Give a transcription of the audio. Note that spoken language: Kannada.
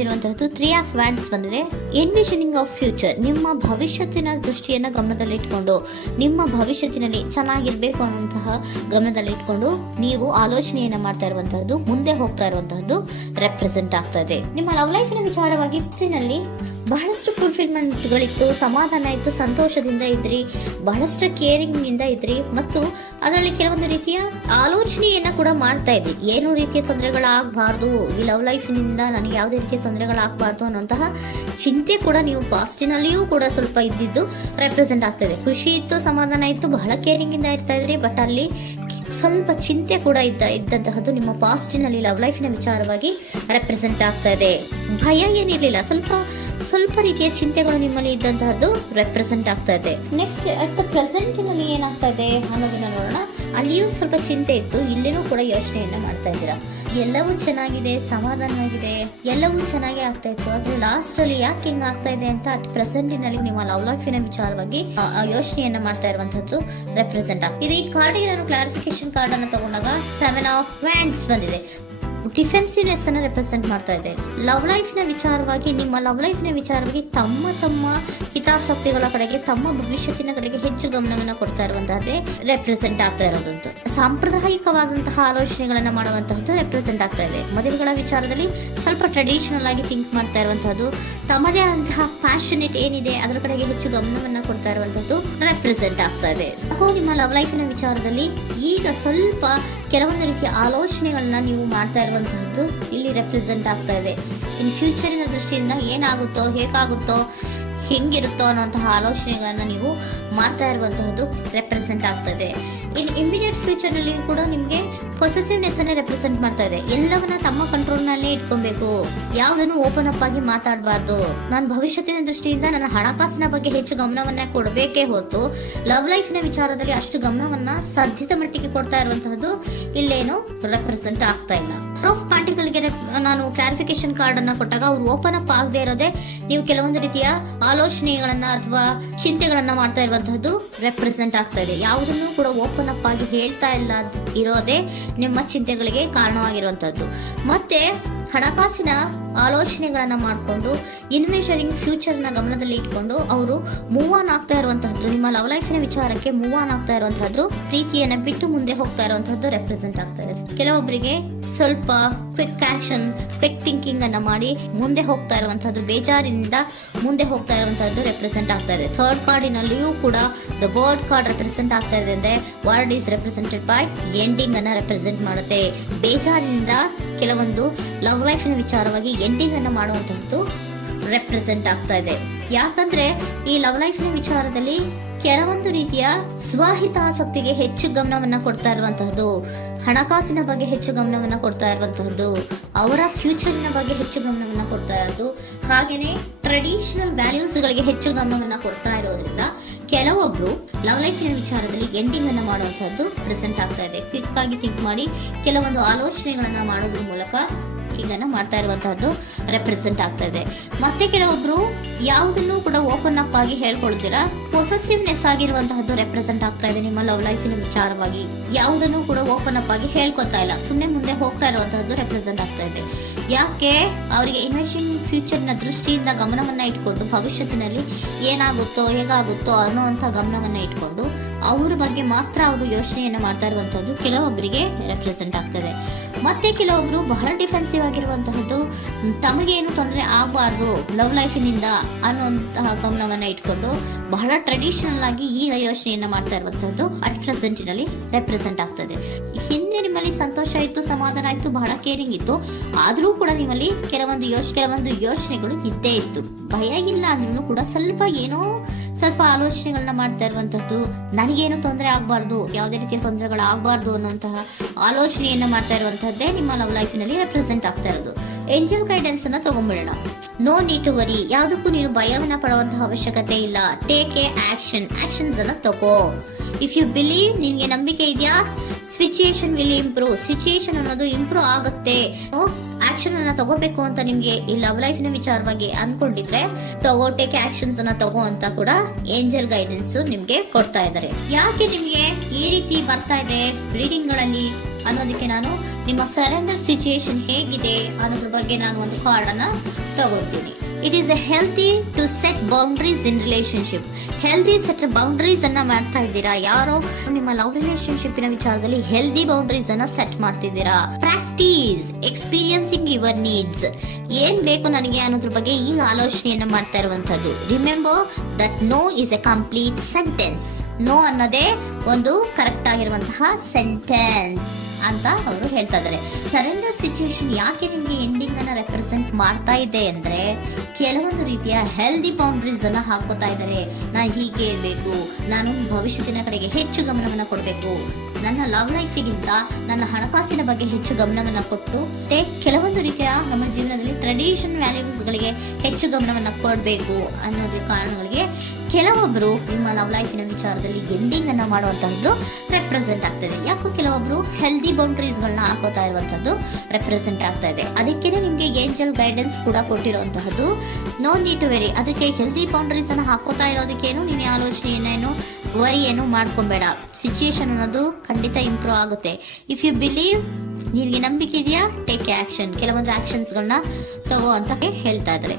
ಬಂದಿರುವಂತಹದ್ದು 3 ಆಫ್ ವ್ಯಾಂಡ್ಸ್ ಬಂದಿದೆ. ಎನ್ವಿಷನಿಂಗ್ ಆಫ್ ಫ್ಯೂಚರ್, ನಿಮ್ಮ ಭವಿಷ್ಯತ್ತಿನ ದೃಷ್ಟಿಯನ್ನ ಗಮನದಲ್ಲಿಟ್ಕೊಂಡು, ನಿಮ್ಮ ಭವಿಷ್ಯತ್ತಿನಲ್ಲಿ ಚೆನ್ನಾಗಿರ್ಬೇಕು ಅನ್ನುವಂತಹ ಗಮನದಲ್ಲಿಟ್ಕೊಂಡು ನೀವು ಆಲೋಚನೆಯನ್ನ ಮಾಡ್ತಾ ಇರುವಂತಹದ್ದು, ಮುಂದೆ ಹೋಗ್ತಾ ಇರುವಂತಹದ್ದು ರೆಪ್ರೆಸೆಂಟ್ ಆಗ್ತಾ ಇದೆ. ನಿಮ್ಮ ಲವ್ ಲೈಫಿನ ವಿಚಾರವಾಗಿ ನಲ್ಲಿ ಬಹಳಷ್ಟು ಫುಲ್ಫಿಲ್ಮೆಂಟ್ ಗಳಿತ್ತು, ಸಮಾಧಾನ ಇತ್ತು, ಸಂತೋಷದಿಂದ ಇದ್ರಿ, ಬಹಳಷ್ಟು ಕೇರಿಂಗ್ ಇಂದ ಇದ್ರಿ, ಮತ್ತು ಅದರಲ್ಲಿ ಕೆಲವೊಂದು ರೀತಿಯ ಆಲೋಚನೆಯನ್ನ ಕೂಡ ಮಾಡ್ತಾ ಇದ್ರಿ. ಏನು ರೀತಿಯ ತೊಂದರೆಗಳಾಗಬಾರ್ದು, ಈ ಲವ್ ಲೈಫ್ ನಿಂದ ನನಗೆ ಯಾವುದೇ ರೀತಿಯ ತೊಂದರೆಗಳಾಗಬಾರ್ದು ಅನ್ನೋಂತಹ ಚಿಂತೆ ಕೂಡ ನೀವು ಪಾಸ್ಟಿನಲ್ಲಿಯೂ ಕೂಡ ಸ್ವಲ್ಪ ಇದ್ದಿದ್ದು ರೆಪ್ರೆಸೆಂಟ್ ಆಗ್ತಾ ಇದೆ. ಖುಷಿ ಇತ್ತು, ಸಮಾಧಾನ ಇತ್ತು, ಬಹಳ ಕೇರಿಂಗ್ ಇಂದ ಇರ್ತಾ ಇದ್ರಿ, ಬಟ್ ಅಲ್ಲಿ ಸ್ವಲ್ಪ ಚಿಂತೆ ಕೂಡ ಇದ್ದಂತಹದ್ದು ನಿಮ್ಮ ಪಾಸ್ಟಿನಲ್ಲಿ ಲವ್ ಲೈಫಿನ ವಿಚಾರವಾಗಿ ರೆಪ್ರೆಸೆಂಟ್ ಆಗ್ತಾ ಇದೆ. ಭಯ ಏನಿರ್ಲಿಲ್ಲ, ಸ್ವಲ್ಪ ರೀತಿಯ ಚಿಂತೆಗಳು ನಿಮ್ಮಲ್ಲಿ ಇದ್ದಂತಹದ್ದು ರೆಪ್ರೆಸೆಂಟ್ ಆಗ್ತಾ ಇದೆ. ನೆಕ್ಸ್ಟ್ ಅಟ್ ದ ಪ್ರೆಸೆಂಟ್ ನಲ್ಲಿ ಏನಾಗ್ತಾ ಇದೆ ಅನ್ನೋದನ್ನ ನೋಡೋಣ. ಅಲ್ಲಿಯೂ ಸ್ವಲ್ಪ ಚಿಂತೆ ಇತ್ತು, ಇಲ್ಲಿನೂ ಕೂಡ ಯೋಚನೆಯನ್ನ ಮಾಡ್ತಾ ಇದ್ದೀರಾ. ಎಲ್ಲವೂ ಚೆನ್ನಾಗಿದೆ, ಸಮಾಧಾನವಾಗಿದೆ, ಎಲ್ಲವೂ ಚೆನ್ನಾಗಿ ಆಗ್ತಾ ಇತ್ತು. ಆದ್ರೆ ಲಾಸ್ಟ್ ಅಲ್ಲಿ ಯಾಕೆ ಹಿಂಗ್ ಆಗ್ತಾ ಇದೆ ಅಂತ ಅಟ್ ಪ್ರೆಸೆಂಟ್ ನಲ್ಲಿ ನಿಮ್ಮ ಲವ್ ಲೈಫಿನ ವಿಚಾರವಾಗಿ ಯೋಚನೆಯನ್ನ ಮಾಡ್ತಾ ಇರುವಂತದ್ದು ರೆಪ್ರೆಸೆಂಟ್ ಆಗ್ತಿದೆ. ಈ ಕಾರ್ಡಿಗೆ ನಾನು ಕ್ಲಾರಿಫಿಕೇಶನ್ ಕಾರ್ಡ್ ಅನ್ನು ತಗೊಂಡಾಗ 7 ಆಫ್ ವ್ಯಾಂಡ್ಸ್ ಬಂದಿದೆ. ಡಿಫೆನ್ಸಿವ್ನೆಸ್ ಅನ್ನ ರೆಪ್ರೆಸೆಂಟ್ ಮಾಡ್ತಾ ಇದೆ. ಲವ್ ಲೈಫ್ ನ ವಿಚಾರವಾಗಿ, ನಿಮ್ಮ ಲವ್ ಲೈಫ್ ನ ವಿಚಾರವಾಗಿ ತಮ್ಮ ಹಿತಾಸಕ್ತಿಗಳ ಕಡೆಗೆ, ತಮ್ಮ ಭವಿಷ್ಯತ್ತಿನ ಕಡೆಗೆ ಹೆಚ್ಚು ಗಮನವನ್ನ ಕೊಡ್ತಾ ಇರುವಂತಹದ್ದೇ ರೆಪ್ರೆಸೆಂಟ್ ಆಗ್ತಾ ಇರೋದಂತ. ಸಾಂಪ್ರದಾಯಿಕವಾದಂತಹ ಆಲೋಚನೆಗಳನ್ನ ಮಾಡುವಂತಹದ್ದು ರೆಪ್ರೆಸೆಂಟ್ ಆಗ್ತಾ ಇದೆ. ಮದುವೆಗಳ ವಿಚಾರದಲ್ಲಿ ಸ್ವಲ್ಪ ಟ್ರೆಡಿಷನಲ್ ಆಗಿ ಥಿಂಕ್ ಮಾಡ್ತಾ ಇರುವಂತಹದ್ದು, ತಮ್ಮದೇ ಆದಂತಹ ಪ್ಯಾಷನೇಟ್ ಏನಿದೆ ಅದರ ಕಡೆಗೆ ಹೆಚ್ಚು ಗಮನವನ್ನ ಕೊಡ್ತಾ ಇರುವಂತದ್ದು ರೆಪ್ರೆಸೆಂಟ್ ಆಗ್ತಾ ಇದೆ. ನಿಮ್ಮ ಲವ್ ಲೈಫ್ ನ ವಿಚಾರದಲ್ಲಿ ಈಗ ಸ್ವಲ್ಪ ಕೆಲವೊಂದು ರೀತಿಯ ಆಲೋಚನೆಗಳನ್ನ ನೀವು ಮಾಡ್ತಾ ಇರುವಂತಹದ್ದು ಇಲ್ಲಿ ರೆಪ್ರೆಸೆಂಟ್ ಆಗ್ತಾ ಇದೆ. ಇನ್ ಫ್ಯೂಚರಿನ ದೃಷ್ಟಿಯಿಂದ ಏನಾಗುತ್ತೋ, ಹೇಗಾಗುತ್ತೋ, ಹೆಂಗಿರುತ್ತೋ ಅನ್ನುವಂತಹ ಆಲೋಚನೆಗಳನ್ನ ನೀವು ಮಾಡ್ತಾ ಇರುವಂತಹದ್ದು ರೆಪ್ರೆಸೆಂಟ್ ಆಗ್ತದೆ. ಇನ್ ಇಮಿಡಿಯೇಟ್ ಫ್ಯೂಚರ್ ನಲ್ಲಿ ಕೂಡ ನಿಮ್ಗೆ ಪೊಸೆಸಿವ್ನೆಸ್ ಅನ್ನ ರೆಪ್ರೆಸೆಂಟ್ ಮಾಡ್ತಾ ಇದೆ. ಎಲ್ಲವನ್ನ ತಮ್ಮ ಕಂಟ್ರೋಲ್ ನಲ್ಲೇ ಇಟ್ಕೊಬೇಕು, ಯಾವುದನ್ನು ಓಪನ್ ಅಪ್ ಆಗಿ ಮಾತಾಡಬಾರ್ದು. ನಾನು ಭವಿಷ್ಯತ್ತಿನ ದೃಷ್ಟಿಯಿಂದ ನನ್ನ ಹಣಕಾಸಿನ ಬಗ್ಗೆ ಹೆಚ್ಚು ಗಮನವನ್ನ ಕೊಡಬೇಕೇ ಹೊರತು ಲವ್ ಲೈಫ್ ನ ವಿಚಾರದಲ್ಲಿ ಅಷ್ಟು ಗಮನವನ್ನ ಸದ್ಯದ ಮಟ್ಟಿಗೆ ಕೊಡ್ತಾ ಇರುವಂತಹದ್ದು ಇಲ್ಲೇನು ರೆಪ್ರೆಸೆಂಟ್ ಆಗ್ತಾ ಇಲ್ಲ. ಆಫ್ ಪಾರ್ಟಿಗಳಿಗೆ ನಾನು ಕ್ಲಾರಿಫಿಕೇಶನ್ ಕಾರ್ಡ್ ಅನ್ನ ಕೊಟ್ಟಾಗ ಅವ್ರು ಓಪನ್ ಅಪ್ ಆಗದೆ ಇರೋದೇ ನೀವು ಕೆಲವೊಂದು ರೀತಿಯ ಆಲೋಚನೆಗಳನ್ನ ಅಥವಾ ಚಿಂತೆಗಳನ್ನ ಮಾಡ್ತಾ ಇರುವಂತಹದ್ದು ರೆಪ್ರೆಸೆಂಟ್ ಆಗ್ತಾ ಇದೆ. ಯಾವುದನ್ನು ಕೂಡ ಓಪನ್ ಅಪ್ ಆಗಿ ಹೇಳ್ತಾ ಇಲ್ಲ ಇರೋದೇ ನಿಮ್ಮ ಚಿಂತೆಗಳಿಗೆ ಕಾರಣವಾಗಿರುವಂತಹದ್ದು. ಮತ್ತೆ ಹಣಕಾಸಿನ ಆಲೋಚನೆಗಳನ್ನ ಮಾಡಿಕೊಂಡು ಇನ್ವೆಸ್ಟರಿಂಗ್ ಫ್ಯೂಚರ್ ನ ಗಮನದಲ್ಲಿ ಇಟ್ಕೊಂಡು ಅವರು ಮೂವ್ ಆನ್ ಆಗ್ತಾ ಇರುವಂತಹದ್ದು, ನಿಮ್ಮ ಲವ್ ಲೈಫಿನ ವಿಚಾರಕ್ಕೆ ಮೂವ್ ಆನ್ ಆಗ್ತಾ ಇರುವಂತಹದ್ದು, ಪ್ರೀತಿಯನ್ನ ಬಿಟ್ಟು ಮುಂದೆ ಹೋಗ್ತಾ ಇರುವಂತಹದ್ದು ರೆಪ್ರೆಸೆಂಟ್ ಆಗ್ತಾ ಇದೆ. ಕೆಲವೊಬ್ಬರಿಗೆ ಸ್ವಲ್ಪ ಕ್ವಿಕ್ ಆಕ್ಷನ್, ಕ್ವಿಕ್ ಥಿಂಕಿಂಗ್ ಅನ್ನ ಮಾಡಿ ಮುಂದೆ ಹೋಗ್ತಾ ಇರುವಂತಹದ್ದು, ಬೇಜಾರಿನಿಂದ ಮುಂದೆ ಹೋಗ್ತಾ ಇರುವಂತಹದ್ದು ರೆಪ್ರೆಸೆಂಟ್ ಆಗ್ತಾ ಇದೆ. ಥರ್ಡ್ ಕಾರ್ಡಿನಲ್ಲಿಯೂ ಕೂಡ ದ ವರ್ಡ್ ಕಾರ್ಡ್ ರೆಪ್ರೆಸೆಂಟ್ ಆಗ್ತಾ ಇದೆ. ಅಂದ್ರೆ word is represented by ending ಅನ್ನ ರೆಪ್ರೆಸೆಂಟ್ ಮಾಡುತ್ತೆ. ಬೇಜಾರಿನಿಂದ ಕೆಲವೊಂದು ಲವ್ ಲೈಫಿನ ವಿಚಾರವಾಗಿ ಎಂಡಿಂಗ್ ಅನ್ನ ಮಾಡುವಂತಹದ್ದು ರೆಪ್ರೆಸೆಂಟ್ ಆಗ್ತಾ ಇದೆ. ಯಾಕಂದ್ರೆ ಈ ಲವ್ ಲೈಫಿನ ವಿಚಾರದಲ್ಲಿ ಕೆಲವೊಂದು ರೀತಿಯ ಸ್ವಹಿತಾಸಕ್ತಿಗೆ ಹೆಚ್ಚು ಗಮನವನ್ನ ಕೊಡ್ತಾ ಇರುವಂತಹದ್ದು, ಹಣಕಾಸಿನ ಬಗ್ಗೆ ಹೆಚ್ಚು ಗಮನವನ್ನ ಕೊಡ್ತಾ ಇರುವಂತಹದ್ದು, ಅವರ ಫ್ಯೂಚರಿನ ಬಗ್ಗೆ ಹೆಚ್ಚು ಗಮನವನ್ನ ಕೊಡ್ತಾ ಇರೋದು, ಹಾಗೇನೆ ಟ್ರೆಡಿಷನಲ್ ವ್ಯಾಲ್ಯೂಸ್ ಗಳಿಗೆ ಹೆಚ್ಚು ಗಮನವನ್ನ ಕೊಡ್ತಾ ಇರೋದ್ರಿಂದ ಕೆಲವೊಬ್ರು ಲವ್ ಲೈಫಿನ ವಿಚಾರದಲ್ಲಿ ಎಂಡಿಂಗ್ ಅನ್ನ ಮಾಡುವಂತಹದ್ದು ಪ್ರೆಸೆಂಟ್ ಆಗ್ತಾ ಇದೆ. ಕ್ವಿಕ್ ಆಗಿ ಥಿಂಕ್ ಮಾಡಿ ಕೆಲವೊಂದು ಆಲೋಚನೆಗಳನ್ನ ಮಾಡೋದ್ರ ಮೂಲಕ ಹಿಂಗನ್ನ ಮಾಡ್ತಾ ಇರುವಂತಹದ್ದು ರೆಪ್ರೆಸೆಂಟ್ ಆಗ್ತಾ ಇದೆ. ಮತ್ತೆ ಕೆಲವೊಬ್ರು ಯಾವುದನ್ನು ಕೂಡ ಓಪನ್ ಅಪ್ ಆಗಿ ಹೇಳ್ಕೊಳ್ತೀರಾ, ಪೊಸೆಸಿವ್ನೆಸ್ ಆಗಿರುವಂತಹದ್ದು ರೆಪ್ರೆಸೆಂಟ್ ಆಗ್ತಾ ಇದೆ. ನಿಮ್ಮ ಲವ್ ಲೈಫಿನ ವಿಚಾರವಾಗಿ ಯಾವುದನ್ನು ಕೂಡ ಓಪನ್ ಅಪ್ ಆಗಿ ಹೇಳ್ಕೊತಾ ಇಲ್ಲ, ಸುಮ್ಮನೆ ಮುಂದೆ ಹೋಗ್ತಾ ಇರುವಂತಹದ್ದು ರೆಪ್ರೆಸೆಂಟ್ ಆಗ್ತಾ ಇದೆ. ಯಾಕೆ ಅವರಿಗೆ ಇನ್ವೆಸ್ಟಿಂಗ್ ಫ್ಯೂಚರ್ ನ ದೃಷ್ಟಿಯಿಂದ ಗಮನವನ್ನ ಇಟ್ಕೊಂಡು ಭವಿಷ್ಯತ್ತಿನಲ್ಲಿ ಏನಾಗುತ್ತೋ, ಹೇಗಾಗುತ್ತೋ ಅನ್ನೋಂಥ ಗಮನವನ್ನ ಇಟ್ಕೊಂಡು ಅವ್ರ ಬಗ್ಗೆ ಮಾತ್ರ ಅವರು ಯೋಚನೆಯನ್ನ ಮಾಡ್ತಾ ಇರುವಂತಹದ್ದು ಕೆಲವೊಬ್ಬರಿಗೆ ರೆಪ್ರೆಸೆಂಟ್ ಆಗ್ತದೆ. ಮತ್ತೆ ಕೆಲವೊಬ್ರು ಬಹಳ ಡಿಫೆನ್ಸಿವ್ ಆಗಿರುವಂತಹದ್ದು, ತಮಗೇನು ತೊಂದರೆ ಆಗಬಾರ್ದು ಲವ್ ಲೈಫಿನಿಂದ ಅನ್ನುವಂತಹ ಗಮನವನ್ನ ಇಟ್ಕೊಂಡು ಬಹಳ ಟ್ರೆಡಿಷನಲ್ ಆಗಿ ಈಗ ಯೋಚನೆಯನ್ನ ಮಾಡ್ತಾ ಇರುವಂತಹದ್ದು ಅಟ್ ಪ್ರೆಸೆಂಟ್ ನಲ್ಲಿ ರೆಪ್ರೆಸೆಂಟ್ ಆಗ್ತದೆ. ಹಿಂದೆ ನಿಮ್ಮಲ್ಲಿ ಸಂತೋಷ ಇತ್ತು, ಸಮಾಧಾನ ಇತ್ತು, ಬಹಳ ಕೇರಿಂಗ್ ಇತ್ತು, ಆದ್ರೂ ಕೂಡ ನಿಮ್ಮಲ್ಲಿ ಕೆಲವೊಂದು ಯೋಚನೆಗಳು ಇದ್ದೇ ಇತ್ತು. ಭಯ ಇಲ್ಲ ಅಂದ್ರೂ ಕೂಡ ಸ್ವಲ್ಪ ಆಲೋಚನೆಗಳನ್ನ ಮಾಡ್ತಾ ಇರುವಂತಹದ್ದು, ನನಗೇನು ತೊಂದರೆ ಆಗಬಾರ್ದು, ಯಾವುದೇ ರೀತಿಯ ತೊಂದರೆಗಳು ಆಗಬಾರ್ದು ಅನ್ನುವಂತಹ ಆಲೋಚನೆಯನ್ನ ಮಾಡ್ತಾ ಇರುವಂತಹದ್ದೇ ನಿಮ್ಮ ಲವ್ ಲೈಫಿನಲ್ಲಿ ರೆಪ್ರೆಸೆಂಟ್ ಆಗ್ತಾ ಇರೋದು. ಏಂಜಲ್ ಗೈಡೆನ್ಸ್ ಅನ್ನ ತಗೊಂಡ್ಬಿಡೋಣ. ನೋ ನೀಡ್ ಟು ವರಿ, ಯಾವುದಕ್ಕೂ ನೀನು ಭಯವನ್ನ ಪಡುವಂತಹ ಅವಶ್ಯಕತೆ ಇಲ್ಲ. ಟೇಕ್ ಎ ಆಕ್ಷನ್ಸ್ ಅನ್ನ ತಗೋ. ಇಫ್ ಯು ಬಿಲೀವ್, ನಿನ್ಗೆ ನಂಬಿಕೆ ಇದೆಯಾ, ಸಿಚುಯೇಷನ್ ವಿಲ್ ಇಂಪ್ರೂವ್, ಸಿಚುಯೇಷನ್ ಅನ್ನೋದು ಇಂಪ್ರೂವ್ ಆಗುತ್ತೆ. ಆಕ್ಷನ್ ಅನ್ನ ತಗೋಬೇಕು ಅಂತ ನಿಮ್ಗೆ ಈ ಲವ್ ಲೈಫ್ ನ ವಿಚಾರವಾಗಿ ಅನ್ಕೊಂಡಿದ್ರೆ ಟೇಕ್ ಆಕ್ಷನ್ಸ್ ಅನ್ನ ತಗೋ ಅಂತ ಕೂಡ ಏಂಜಲ್ ಗೈಡೆನ್ಸ್ ನಿಮ್ಗೆ ಕೊಡ್ತಾ ಇದ್ದಾರೆ. ಯಾಕೆ ನಿಮ್ಗೆ ಈ ರೀತಿ ಬರ್ತಾ ಇದೆ ರೀಡಿಂಗ್ ಗಳಲ್ಲಿ, ಅನ್ನೋದಕ್ಕೆ ನಾನು ನಿಮ್ಮ ಸರೆಂಡರ್ ಸಿಚುಯೇಷನ್ ಹೇಗಿದೆ ಅನ್ನೋದ್ರ ಬಗ್ಗೆ ನಾನು ಒಂದು ಕಾರ್ಡ್ ಅನ್ನ ತಗೋತೀನಿ. It is a healthy to set boundaries in relationship. Healthy set boundaries ಅನ್ನ ಮಾಡ್ತಾ ಇದ್ದೀರಾ? ಯಾರೋ ನಿಮ್ಮ ಲವ್ ರಿಲೇಶನ್ಶಿಪ್ ವಿಚಾರದಲ್ಲಿ ಹೆಲ್ದಿ ಬೌಂಡ್ರೀಸ್ ಅನ್ನ ಸೆಟ್ ಮಾಡ್ತಿದ್ದೀರಾ? Practice experiencing your needs. ಏನ್ ಬೇಕು ನನಗೆ ಅನ್ನೋದ್ರ ಬಗ್ಗೆ ಈಗ ಆಲೋಚನೆಯನ್ನ ಮಾಡ್ತಾ ಇರುವಂತದ್ದು. Remember that no is a complete sentence. No ಅನ್ನೋದೇ ಒಂದು ಕರೆಕ್ಟ್ ಆಗಿರುವಂತಹ ಸೆಂಟೆನ್ಸ್ ಅಂತ ಅವರು ಹೇಳ್ತಾ ಇದ್ದಾರೆ. ಸರೆಂಡರ್ ಸಿಚುಯೇಷನ್ ಯಾಕೆ ನಿಮ್ಗೆ ಎಂಡಿಂಗ್ ಅನ್ನ ರೆಪ್ರೆಸೆಂಟ್ ಮಾಡ್ತಾ ಇದೆ ಅಂದ್ರೆ, ಕೆಲವೊಂದು ರೀತಿಯ ಹೆಲ್ದಿ ಬೌಂಡ್ರೀಸ್ ಅನ್ನ ಹಾಕೋತಾ ಇದ್ದಾರೆ. ನಾನು ಹೀಗೆ ಇರಬೇಕು, ನಾನು ಭವಿಷ್ಯತ್ತಿನ ಕಡೆಗೆ ಹೆಚ್ಚು ಗಮನವನ್ನ ಕೊಡಬೇಕು, ನನ್ನ ಲವ್ ಲೈಫಿಗಿಂತ ನನ್ನ ಹಣಕಾಸಿನ ಬಗ್ಗೆ ಹೆಚ್ಚು ಗಮನವನ್ನ ಕೊಟ್ಟು ಕೆಲವೊಂದು ರೀತಿಯ ನಮ್ಮ ಜೀವನದಲ್ಲಿ ಟ್ರೆಡಿಷನ್ ವ್ಯಾಲ್ಯೂಸ್ ಗಳಿಗೆ ಹೆಚ್ಚು ಗಮನವನ್ನ ಕೊಡಬೇಕು ಅನ್ನೋದ್ರ ಕಾರಣಗಳಿಗೆ ಕೆಲವೊಬ್ರು ನಿಮ್ಮ ಲವ್ ಲೈಫಿನ ವಿಚಾರದಲ್ಲಿ ಎಂಡಿಂಗ್ ಅನ್ನ ಮಾಡುವಂತಹದ್ದು ರೆಪ್ರೆಸೆಂಟ್ ಆಗ್ತದೆ. ಯಾಕೋ ಕೆಲವೊಬ್ರು ಹೆಲ್ದಿ ಬೌಂಡ್ರೀಸ್ ಗಳನ್ನ ಹಾಕೋತಾ ಇರುವಂತದ್ದು ರೆಪ್ರೆಸೆಂಟ್ ಆಗ್ತಾ ಇದೆ. ಅದಕ್ಕೇನೆ ನಿಮ್ಗೆ ಏಂಜಲ್ ಗೈಡೆನ್ಸ್ ಕೂಡ ಕೊಟ್ಟಿರುವಂತಹದ್ದು. No need to worry. ಅದಕ್ಕೆ ಹೆಲ್ದಿ ಬೌಂಡ್ರೀಸ್ ಅನ್ನ ಹಾಕೋತಾ ಇರೋದಕ್ಕೇನು ನೀನು ಆಲೋಚನೆಯನ್ನೇನು ವರಿ ಏನು ಮಾಡ್ಕೊಂಬೇಡ. ಸಿಚುಯೇಷನ್ ಅನ್ನೋದು ಖಂಡಿತ ಇಂಪ್ರೂವ್ ಆಗುತ್ತೆ. ಇಫ್ ಯು ಬಿಲೀವ್, ನಿನಗೆ ನಂಬಿಕೆ ಇದೆಯಾ, ಟೇಕ್ ಆಕ್ಷನ್. ಕೆಲವೊಂದು ಆಕ್ಷನ್ಸ್ ಗಳನ್ನ ತಗೋ ಅಂತ ಹೇಳ್ತಾ ಇದ್ದಾರೆ.